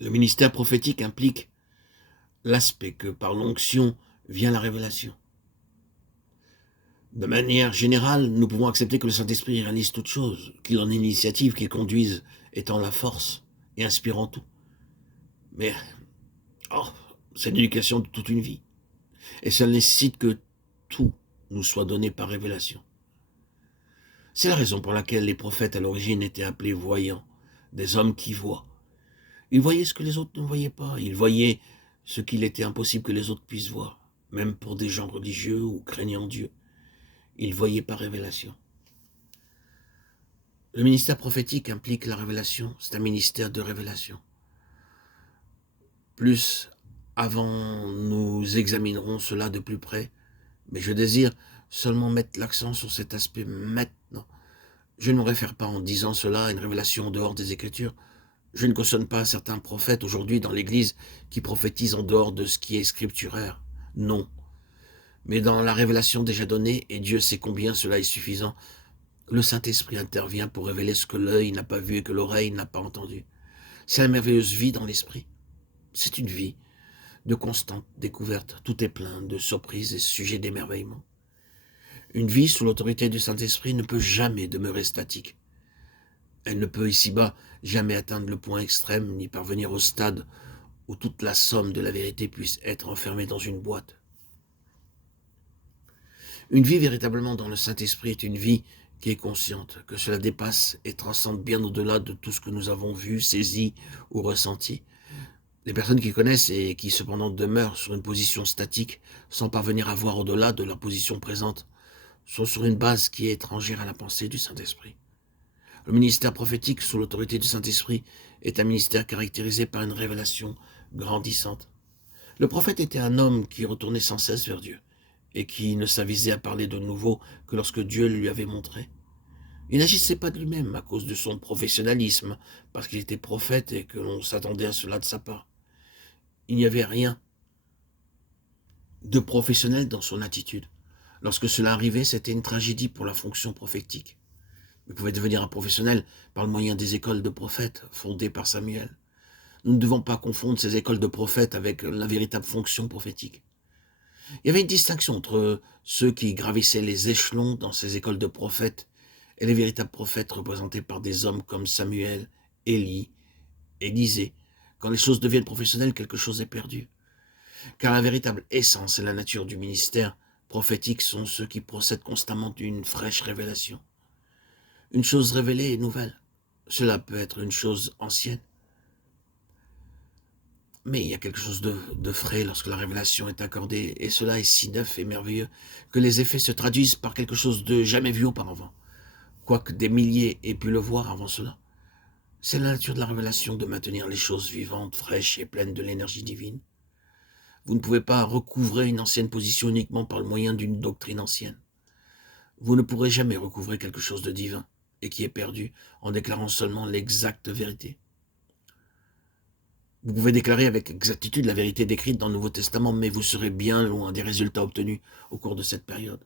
Le ministère prophétique implique l'aspect que par l'onction vient la révélation. De manière générale, nous pouvons accepter que le Saint-Esprit réalise toutes choses, qu'il en ait l'initiative, qu'il conduise, étant la force et inspirant tout. Mais c'est l'éducation de toute une vie. Et ça nécessite que tout nous soit donné par révélation. C'est la raison pour laquelle les prophètes à l'origine étaient appelés voyants, des hommes qui voient. Ils voyaient ce que les autres ne voyaient pas. Ils voyaient ce qu'il était impossible que les autres puissent voir, même pour des gens religieux ou craignant Dieu. Ils voyaient par révélation. Le ministère prophétique implique la révélation. C'est un ministère de révélation. Plus avant, nous examinerons cela de plus près, mais je désire seulement mettre l'accent sur cet aspect maintenant. Je ne me réfère pas en disant cela à une révélation en dehors des Écritures. Je ne cautionne pas certains prophètes aujourd'hui dans l'Église qui prophétisent en dehors de ce qui est scripturaire. Non. Mais dans la révélation déjà donnée, et Dieu sait combien cela est suffisant, le Saint-Esprit intervient pour révéler ce que l'œil n'a pas vu et que l'oreille n'a pas entendu. C'est la merveilleuse vie dans l'Esprit. C'est une vie de constante découverte. Tout est plein de surprises et sujet d'émerveillement. Une vie sous l'autorité du Saint-Esprit ne peut jamais demeurer statique. Elle ne peut ici-bas jamais atteindre le point extrême ni parvenir au stade où toute la somme de la vérité puisse être enfermée dans une boîte. Une vie véritablement dans le Saint-Esprit est une vie qui est consciente, que cela dépasse et transcende bien au-delà de tout ce que nous avons vu, saisi ou ressenti. Les personnes qui connaissent et qui cependant demeurent sur une position statique, sans parvenir à voir au-delà de leur position présente, sont sur une base qui est étrangère à la pensée du Saint-Esprit. Le ministère prophétique sous l'autorité du Saint-Esprit est un ministère caractérisé par une révélation grandissante. Le prophète était un homme qui retournait sans cesse vers Dieu et qui ne s'avisait à parler de nouveau que lorsque Dieu lui avait montré. Il n'agissait pas de lui-même à cause de son professionnalisme, parce qu'il était prophète et que l'on s'attendait à cela de sa part. Il n'y avait rien de professionnel dans son attitude. Lorsque cela arrivait, c'était une tragédie pour la fonction prophétique. Il pouvait devenir un professionnel par le moyen des écoles de prophètes fondées par Samuel. Nous ne devons pas confondre ces écoles de prophètes avec la véritable fonction prophétique. Il y avait une distinction entre ceux qui gravissaient les échelons dans ces écoles de prophètes et les véritables prophètes représentés par des hommes comme Samuel, Élie, Élisée. Quand les choses deviennent professionnelles, quelque chose est perdu. Car la véritable essence et la nature du ministère prophétique sont ceux qui procèdent constamment d'une fraîche révélation. Une chose révélée est nouvelle. Cela peut être une chose ancienne. Mais il y a quelque chose de frais lorsque la révélation est accordée, et cela est si neuf et merveilleux que les effets se traduisent par quelque chose de jamais vu auparavant, quoique des milliers aient pu le voir avant cela. C'est la nature de la révélation de maintenir les choses vivantes, fraîches et pleines de l'énergie divine. Vous ne pouvez pas recouvrer une ancienne position uniquement par le moyen d'une doctrine ancienne. Vous ne pourrez jamais recouvrer quelque chose de divin et qui est perdu en déclarant seulement l'exacte vérité. Vous pouvez déclarer avec exactitude la vérité décrite dans le Nouveau Testament, mais vous serez bien loin des résultats obtenus au cours de cette période.